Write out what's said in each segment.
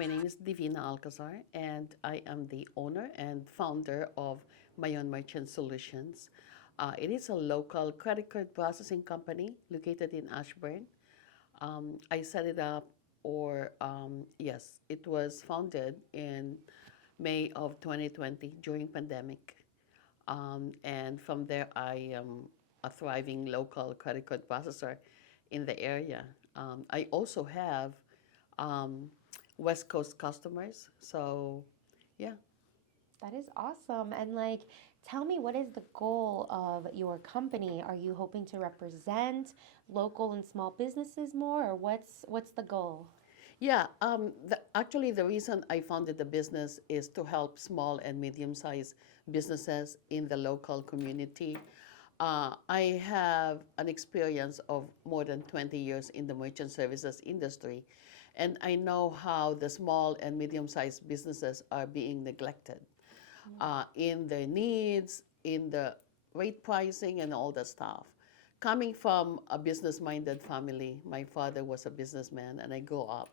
My name is Divina Alcazar, and I am the owner and founder of Mayon Merchant Solutions. It is a local credit card processing company located in Ashburn. I set it up, yes, it was founded in May of 2020 during pandemic. And from there, I am a thriving local credit card processor in the area. I also have um, West Coast customers. So, yeah. That is awesome. And like, tell me, what is the goal of your company? Are you hoping to represent local and small businesses more, or what's the goal? Yeah, actually, the reason I founded the business is to help small and medium-sized businesses in the local community. I have an experience of more than 20 years in the merchant services industry, and I know how the small and medium-sized businesses are being neglected in their needs, in the rate pricing, and all that stuff. Coming from a business-minded family, my father was a businessman, and I grew up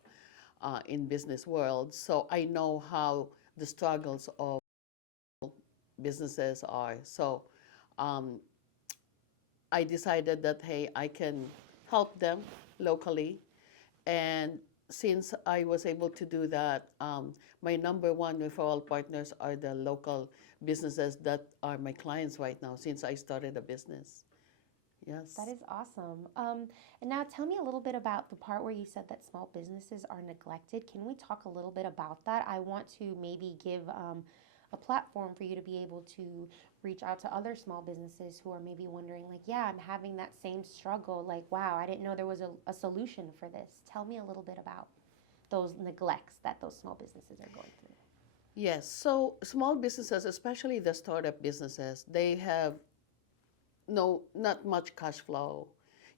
in business world, so I know how the struggles of businesses are. So um, I decided that hey, I can help them locally, and since I was able to do that, my number one referral partners are the local businesses that are my clients right now since I started a business. That Yes. is awesome. And now tell me a little bit about the part where you said that small businesses are neglected. Can we talk a little bit about that? I want to maybe give a platform for you to be able to reach out to other small businesses who are maybe wondering, like, yeah, I'm having that same struggle. Like, wow, I didn't know there was a solution for this. Tell me a little bit about those neglects that those small businesses are going through. Yes. So small businesses, especially the startup businesses, they have not much cash flow.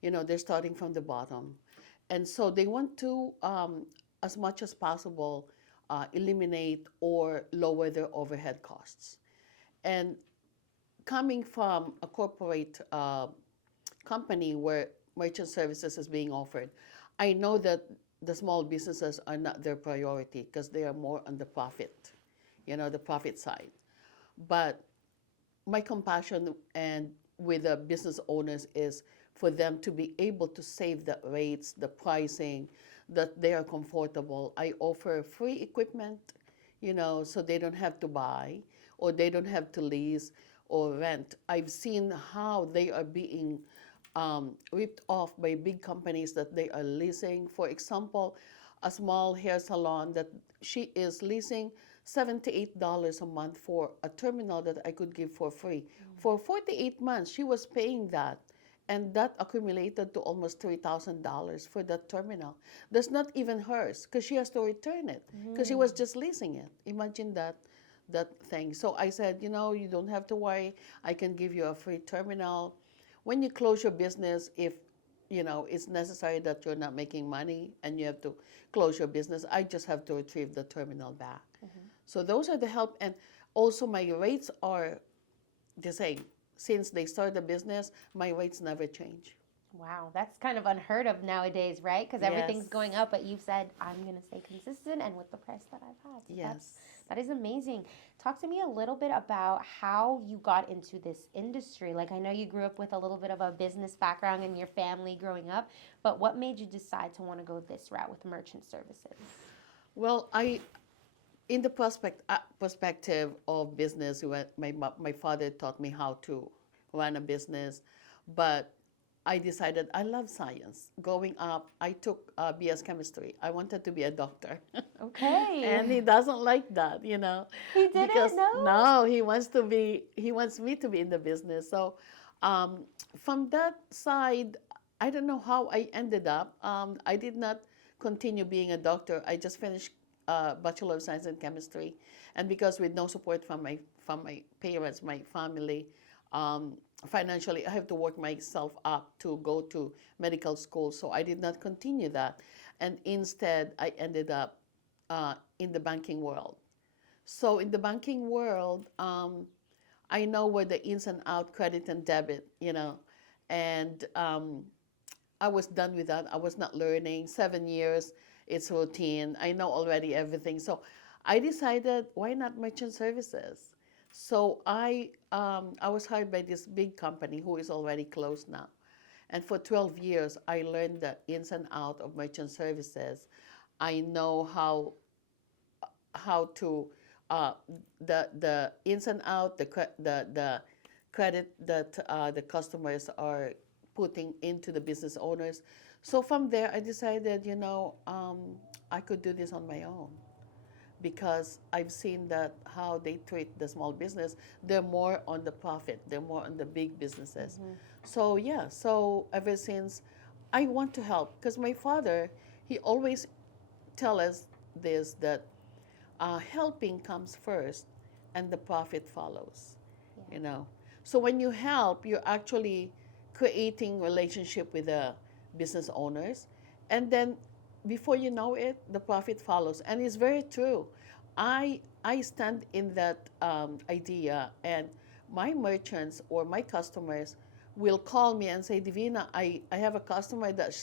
They're starting from the bottom. And so they want to, as much as possible, eliminate or lower their overhead costs. And coming from a corporate company where merchant services is being offered, I know that the small businesses are not their priority because they are more on the profit, the profit side. But my compassion and with the business owners is for them to be able to save the rates, the pricing, that they are comfortable. I offer free equipment, so they don't have to buy or they don't have to lease or rent. I've seen how they are being ripped off by big companies that they are leasing. For example, a small hair salon that she is leasing $78 a month for a terminal that I could give for free. For 48 months, she was paying that. And that accumulated to almost $3,000 for that terminal. That's not even hers because she has to return it because she was just leasing it. Imagine that thing. So I said, you don't have to worry. I can give you a free terminal. When you close your business, if it's necessary that you're not making money and you have to close your business, I just have to retrieve the terminal back. So those are the help. And also my rates are the same. Since they started the business, my rates never change. Wow, that's kind of unheard of nowadays, right? Because Yes. everything's going up, but you've said I'm going to stay consistent and with the price that I've had. So Yes. that is amazing. Talk to me a little bit about how you got into this industry. Like I know you grew up with a little bit of a business background in your family growing up, but what made you decide to want to go this route with merchant services? Well, in the perspective of business, my father taught me how to run a business, but I decided I love science. Growing up, I took BS chemistry. I wanted to be a doctor. Okay. And he doesn't like that, He didn't because know? no, he wants me to be in the business. So um, from that side, I don't know how I ended up. I did not continue being a doctor. I just finished Bachelor of Science in Chemistry, and because with no support from my parents, my family, um, financially, I have to work myself up to go to medical school. So I did not continue that, and instead I ended up in the banking world. So in the banking world, I know where the ins and out, credit and debit, and I was done with that. I was not learning. 7 years, It's routine. I know already everything. So I decided, why not merchant services? So I was hired by this big company who is already closed now. And for 12 years, I learned the ins and out of merchant services. I know how to uh, the ins and out, the credit that the customers are putting into the business owners. So from there, I decided, I could do this on my own because I've seen that how they treat the small business. They're more on the profit. They're more on the big businesses. Mm-hmm. So yeah, so ever since I want to help because my father, he always tell us this that helping comes first and the profit follows, Yeah. you know. So when you help, you're actually creating relationship with the business owners, and then before you know it, the profit follows. And it's very true. I stand in that idea, and my merchants or my customers will call me and say, Divina, I have a customer that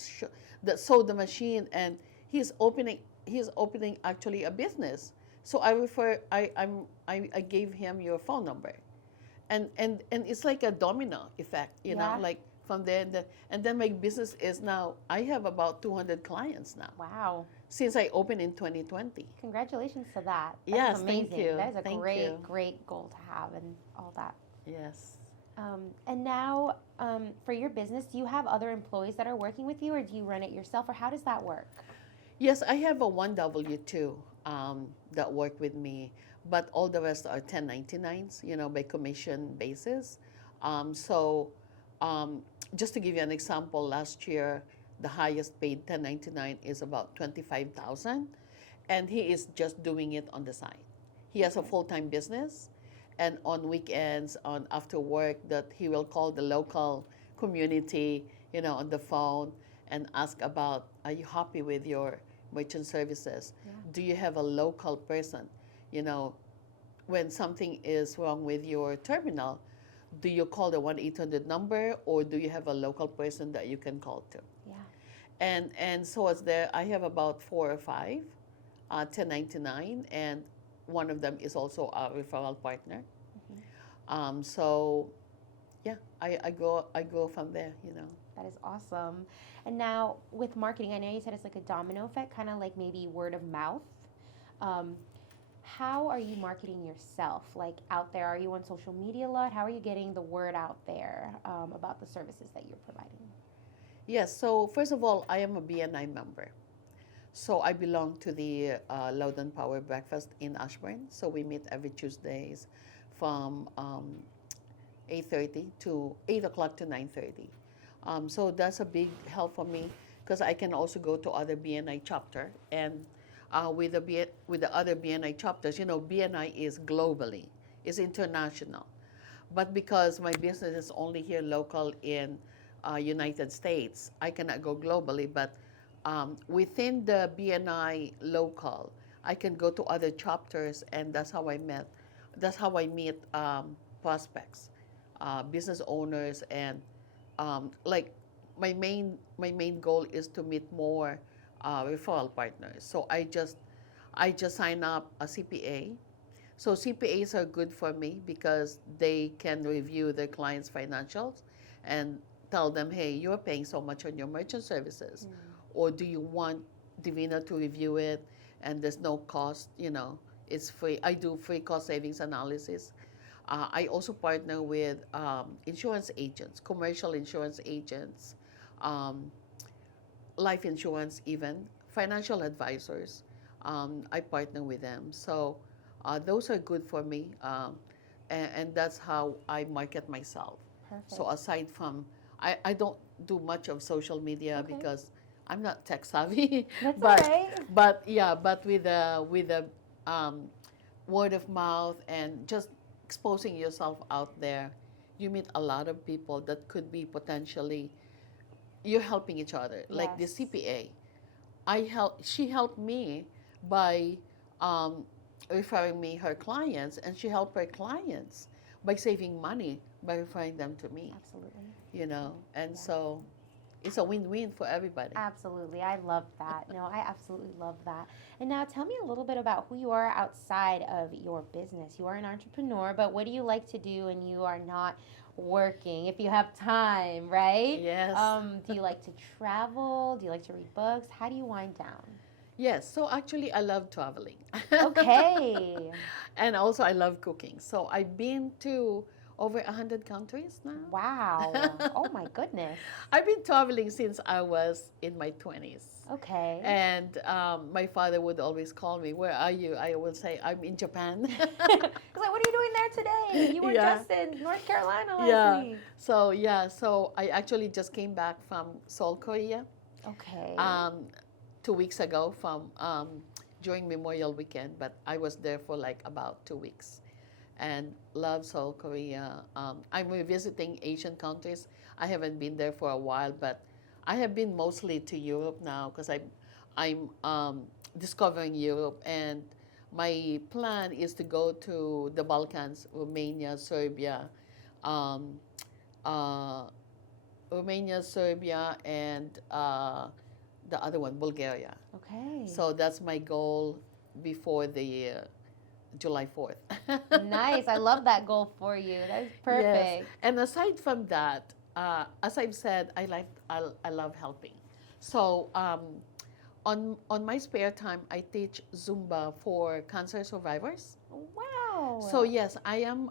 sold the machine, and he's opening he's opening actually a business. So I gave him your phone number, and it's like a domino effect, Yeah. like from there. And then my business is now, I have about 200 clients now Wow. since I opened in 2020. Congratulations to that. That is Yes, thank amazing. you. That is a Thank great, you. great goal to have and all that. Yes. And now, for your business, do you have other employees that are working with you, or do you run it yourself, or how does that work? Yes, I have a 1W2 that work with me, but all the rest are 1099s, by commission basis. So um, just to give you an example, last year, the highest paid 1099 is about 25,000, and he is just doing it on the side. He has a Okay. full-time business, and on weekends, on after work, that he will call the local community, on the phone and ask about, are you happy with your merchant services? Yeah. Do you have a local person? You know, when something is wrong with your terminal, do you call the 1-800 number, or do you have a local person that you can call to? Yeah. And so it's there. I have about 4 or 5 1099, and one of them is also a referral partner. Hmm. So yeah, I go from there. That is awesome. And now, with marketing, I know you said it's like a domino effect, kind of like maybe word of mouth. Um, how are you marketing yourself? Like out there, are you on social media a lot? How are you getting the word out there about the services that you're providing? Yes. So first of all, I am a BNI member. So I belong to the Loud and Power Breakfast in Ashburn. So we meet every Tuesdays from 8:30 to 8 o'clock to 9:30. So that's a big help for me because I can also go to other BNI chapter, and with the other BNI chapters, BNI is globally, is international. But because my business is only here local in United States, I cannot go globally. But within the BNI local, I can go to other chapters, and that's how I met. That's how I meet prospects, business owners, and like my main goal is to meet more referral partners. So I just sign up a CPA. So CPAs are good for me because they can review their clients' financials and tell them, hey, you're paying so much on your merchant services, or do you want Divina to review it and there's no cost, it's free. I do free cost savings analysis. I also partner with insurance agents, commercial insurance agents, um, life insurance, even financial advisors. I partner with them. So those are good for me. And that's how I market myself. So Perfect. aside from, I don't do much of social media Okay. because I'm not tech savvy, That's all but right. but with the um, word of mouth and just exposing yourself out there, you meet a lot of people that could be potentially, you're helping each other. Like the Yes. CPA, she helped me by um, referring me her clients, and she helped her clients by saving money by referring them to me. Absolutely. And Yeah. so it's a win-win for everybody. Absolutely. I love that. No, I absolutely love that. And now tell me a little bit about who you are outside of your business. You are an entrepreneur, but what do you like to do when you are not working? If you have time, right? Yes. Do you like to travel? Do you like to read books? How do you wind down? Yes, so actually I love traveling. Okay. And also I love cooking. So I've been to over 100 countries now. Wow. Oh my goodness. I've been traveling since I was in my 20s. Okay. And my father would always call me, "Where are you?" I would say, "I'm in Japan." He's like, what are you doing there today? You were Yeah. just in North Carolina last Yeah. week. So I actually just came back from Seoul, Korea, Okay. 2 weeks ago from during Memorial Weekend, but I was there for like about 2 weeks, and love Seoul, Korea. I'm revisiting Asian countries. I haven't been there for a while, but I have been mostly to Europe now because I'm discovering Europe, and my plan is to go to the Balkans, Romania, Serbia, um, uh, and the other one, Bulgaria. Okay. So that's my goal before the July 4th. Nice. I love that goal for you. That is Yes. perfect. And aside from that, as I've said, I love helping. So on my spare time, I teach Zumba for cancer survivors. Wow. So yes, I am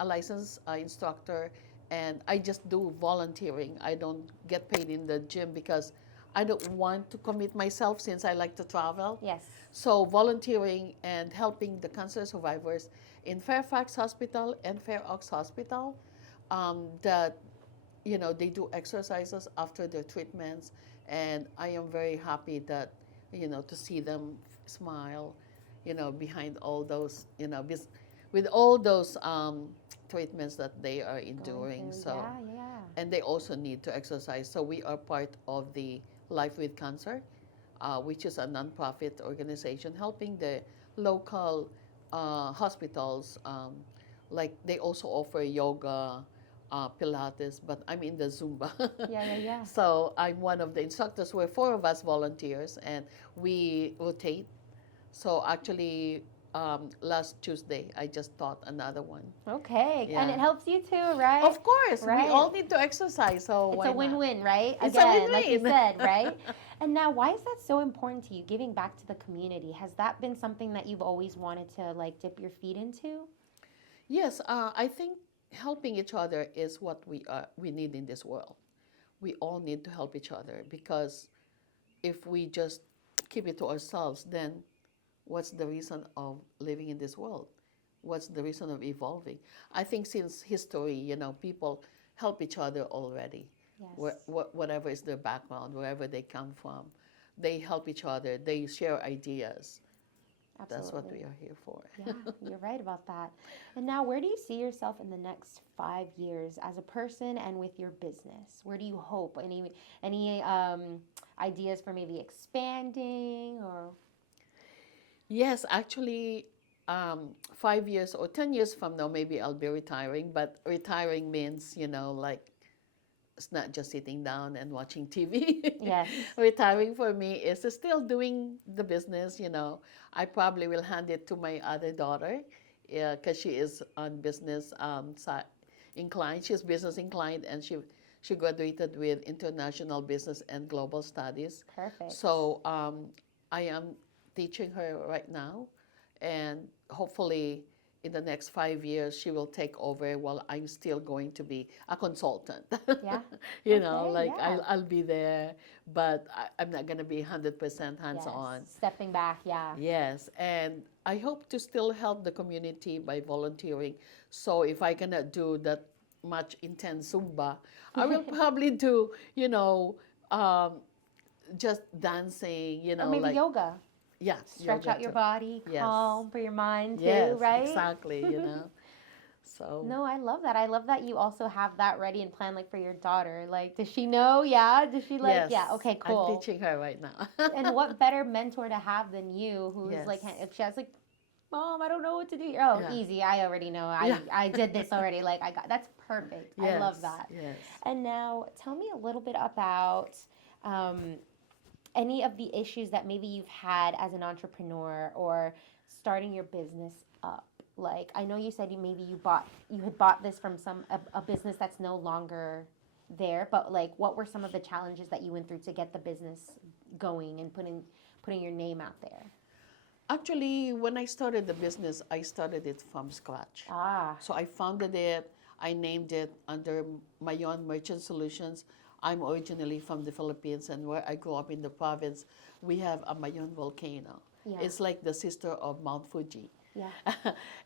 a licensed instructor, and I just do volunteering. I don't get paid in the gym because I don't want to commit myself since I like to travel. Yes. So volunteering and helping the cancer survivors in Fairfax Hospital and Fair Oaks Hospital, that they do exercises after their treatments, and I am very happy that to see them smile, behind all those with all those treatments that they are enduring. Through. So Yeah, yeah. and they also need to exercise. So we are part of the Life with Cancer, which is a nonprofit organization helping the local hospitals. Like they also offer yoga, Pilates, but I'm in the Zumba. Yeah, yeah, yeah. So I'm one of the instructors. We're four of us volunteers, and we rotate. So actually, last Tuesday, I just taught another one. Okay. Yeah. And it helps you too, right? Of course, Right. we all need to exercise. So It's why a not? win-win, right? It's a Again, like you win-win. said, right? And now, why is that so important to you, giving back to the community? Has that been something that you've always wanted to like dip your feet into? Yes, I think helping each other is what we need in this world. We all need to help each other, because if we just keep it to ourselves, then what's the reason of living in this world? What's the reason of evolving? I think since history, people help each other already. Yes. Whatever is their background, wherever they come from, they help each other. They share ideas. That's what we Absolutely. are here for. Yeah, you're right about that. And now, where do you see yourself in the next 5 years as a person and with your business? Where do you hope? Any ideas for maybe expanding or? Yes, actually, 5 years or 10 years from now, maybe I'll be retiring. But retiring means, like, it's not just sitting down and watching TV. Yes. Retiring for me is still doing the business. I probably will hand it to my other daughter, because she is on business inclined. She's business inclined, and she graduated with international business and global studies. Perfect. So I am teaching her right now, and hopefully in the next 5 years she will take over while I'm still going to be a consultant. Yeah. Like yeah. I'll be there, but I'm not going to be 100% hands-on. Yes. Stepping back, yeah. Yes, and I hope to still help the community by volunteering. So if I cannot do that much intense Zumba, I will probably do, um, just dancing, Or maybe like yoga. yeah, Stretch yoga out your too. body, Yes. calm for your mind too, Yes, right? exactly, So No, I love that. I love that you also have that ready and planned, like for your daughter. Like, does she know? Yeah. Does she like? yes, Yeah. Okay. Cool. I'm teaching her right now. And what better mentor to have than you, who's like, Yes. if she has like, Mom, I don't know what to do. Oh, Yeah. easy. I already know. Yeah. I did this already. Like, I got. That's Perfect. I love Yes, that. yes. And now tell me a little bit about um, any of the issues that maybe you've had as an entrepreneur or starting your business up. Like I know you said maybe you had bought this from a business that's no longer there, but like what were some of the challenges that you went through to get the business going and putting your name out there? Actually, when I started the business, I started it from scratch. Ah, So I founded it, I named it under Mayon Merchant Solutions. I'm originally from the Philippines, and where I grew up in the province, we have a Mayon volcano. yeah, It's like the sister of Mount Fuji. yeah.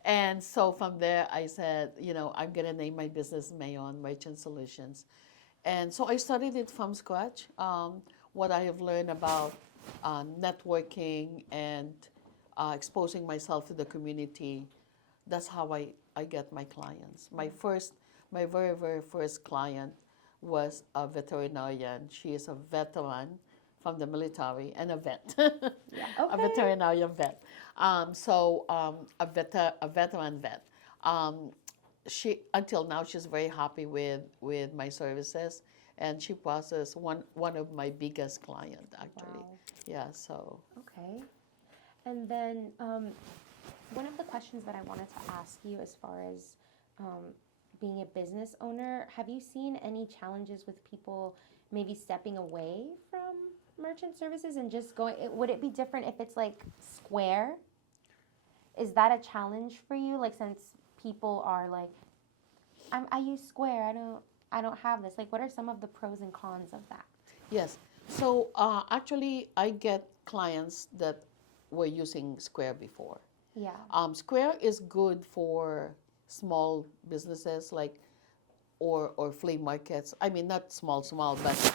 And so from there, I said, I'm going to name my business Mayon Merchant Solutions. And so I studied it from scratch. What I have learned about networking and exposing myself to the community, that's how I get my clients. My very, very first client was a veterinarian. She is a veteran from the military and a vet, Yeah. a Okay. veterinarian vet. A veteran vet. Um, she until now she's very happy with my services, and she processed one of my biggest client actually. Wow. Yeah, so Okay. And then one of the questions that I wanted to ask you as far as um, being a business owner, have you seen any challenges with people maybe stepping away from merchant services and just going? Would it be different if it's like Square? Is that a challenge for you? Like since people are like, I use Square. I don't have this. Like, what are some of the pros and cons of that? yes. So actually, I get clients that were using Square before. Yeah. Square is good for small businesses like or flea markets. I mean, not small, but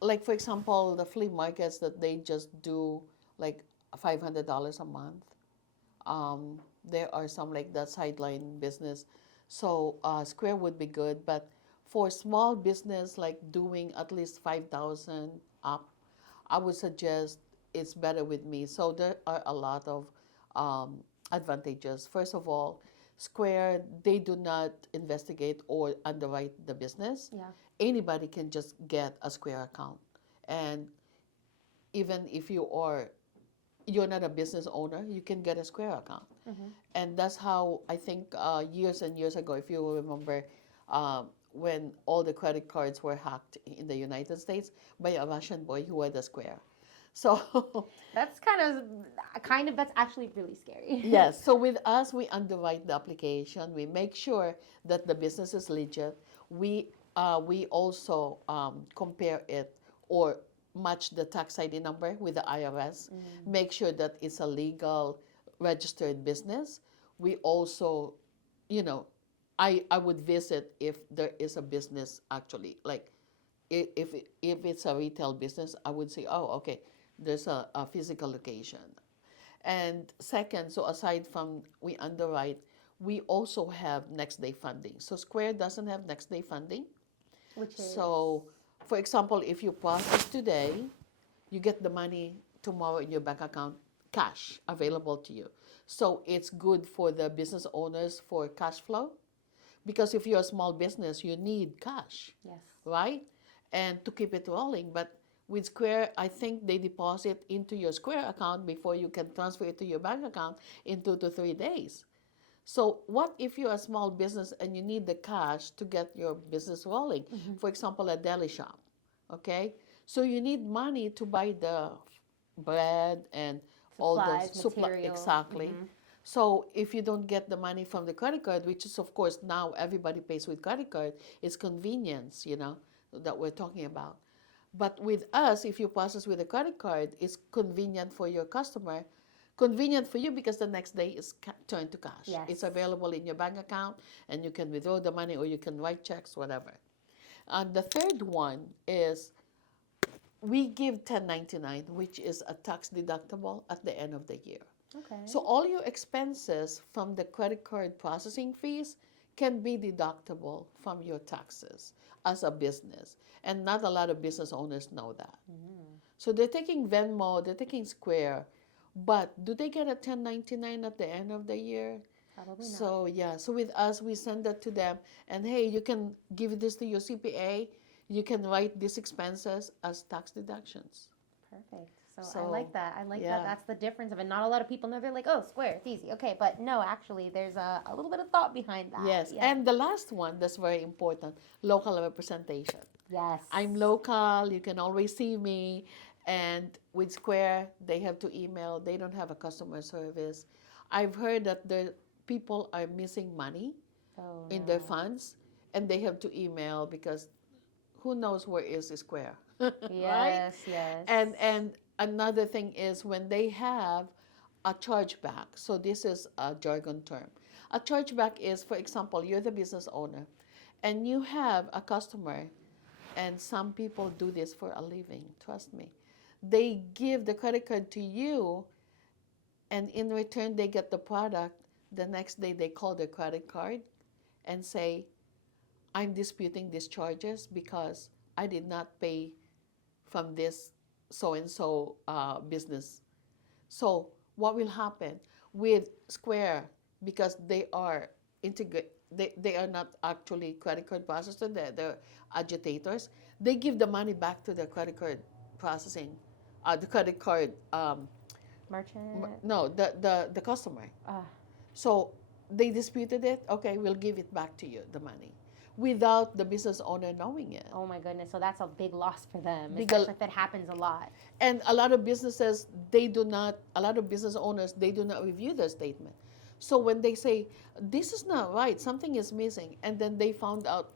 like for example, the flea markets that they just do like $500 a month. There are some like that sideline business. So Square would be good, but for small business like doing at least 5,000 up, I would suggest it's better with me. So there are a lot of um, advantages. First of all, Square, they do not investigate or underwrite the business. Yeah. Anybody can just get a Square account. And even if you're not a business owner, you can get a Square account. Mm-hmm. And that's how I think years and years ago, if you remember, when all the credit cards were hacked in the United States by a Russian boy who had a Square. So That's that's actually really scary. yes, so with us, we underwrite the application. We make sure that the business is legit. We also compare it or match the tax ID number with the IRS. Make sure that it's a legal registered business. We also, you know, I would visit if there is a business actually like if it's a retail business, I would say, oh, okay, there's a physical location. And second, so aside from we underwrite, we also have next day funding. So Square doesn't have next day funding. Which is So, for example, if you process today, you get the money tomorrow in your bank account, cash available to you. So it's good for the business owners for cash flow because if you're a small business, you need cash, yes. right? And to keep it rolling. But with Square, I think they deposit into your Square account before you can transfer it to your bank account in 2 to 3 days. So what if you're a small business and you need the cash to get your business rolling? For example, a deli shop, okay? So you need money to buy the bread and all the Supplies, supply material. exactly. So if you don't get the money from the credit card, which is of course now everybody pays with credit card, it's convenience, that we're talking about. But with us, if you process with a credit card, it's convenient for your customer, convenient for you because the next day is turned to cash. Yes. It's available in your bank account and you can withdraw the money or you can write checks, whatever. And the third one is we give 1099, which is a tax deductible at the end of the year. Okay. So all your expenses from the credit card processing fees can be deductible from your taxes as a business. And not a lot of business owners know that. So they're taking Venmo, they're taking Square, but do they get a 1099 at the end of the year? Probably not. So yeah, so with us, we send that to them, and hey, you can give this to your CPA. You can write these expenses as tax deductions. Perfect. So I So like that. I like that. yeah, That's the difference of it. Not a lot of people know. They're like, oh, Square, it's easy. Okay, but no, actually, there's a little bit of thought behind that. yes. Yeah. And the last one that's very important, local representation. Yes. I'm local. You can always see me. And with Square, they have to email. They don't have a customer service. I've heard that the people are missing money Oh, in their no. funds, and they have to email because who knows where is Square, right? Yes, yes. And another thing is when they have a chargeback. So this is a jargon term. A chargeback is, for example, you're the business owner, and you have a customer, and some people do this for a living. Trust me, they give the credit card to you, and in return they get the product. The next day they call their credit card and say, I'm disputing these charges because I did not pay from this so and so business. So what will happen with Square, because they are integrate, they are not actually credit card processors, they're agitators. They give the money back to the credit card processing, the credit card Merchant. no, the customer. Ah, So they disputed it. Okay, we'll give it back to you, the money, without the business owner knowing it. oh my goodness. So that's a big loss for them, Big, especially if it happens a lot. and a lot of businesses, a lot of business owners, they do not review their statement. So when they say, this is not right, something is missing, and then they found out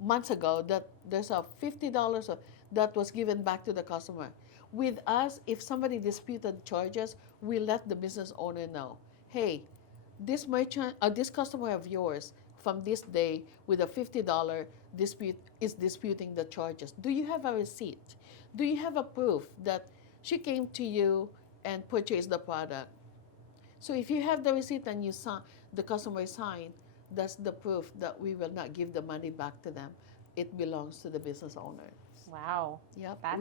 months ago that there's a $50 that was given back to the customer. With us, if somebody disputed charges, we let the business owner know, hey, this merchant, this customer of yours from this day with a $50 dispute is disputing the charges. Do you have a receipt? Do you have a proof that she came to you and purchased the product? So if you have the receipt and the customer signed, that's the proof that we will not give the money back to them. It belongs to the business owner. Wow. Yep. That's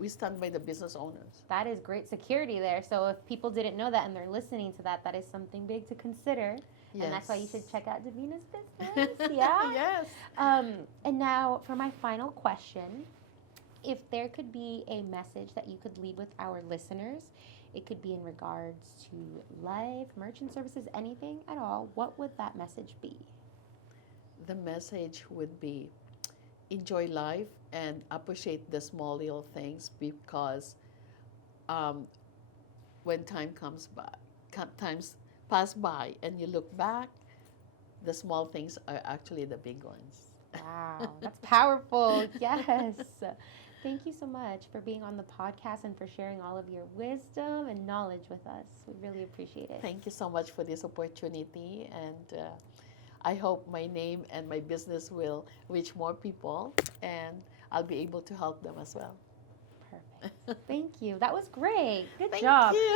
We stand by the business owners. That is great security there. So if people didn't know that and they're listening to that, that is something big to consider. Yes. And that's why you should check out Divina's business. Yeah. Yes. And now for my final question, if there could be a message that you could leave with our listeners, it could be in regards to life, merchant services, anything at all, what would that message be? The message would be enjoy life and appreciate the small little things, because um, when times pass by and you look back, the small things are actually the big ones. Wow, that's powerful. Yes. Thank you so much for being on the podcast and for sharing all of your wisdom and knowledge with us. We really appreciate it. Thank you so much for this opportunity, and I hope my name and my business will reach more people, and I'll be able to help them as well. Perfect. Thank you. That was great. Good Thank job. you.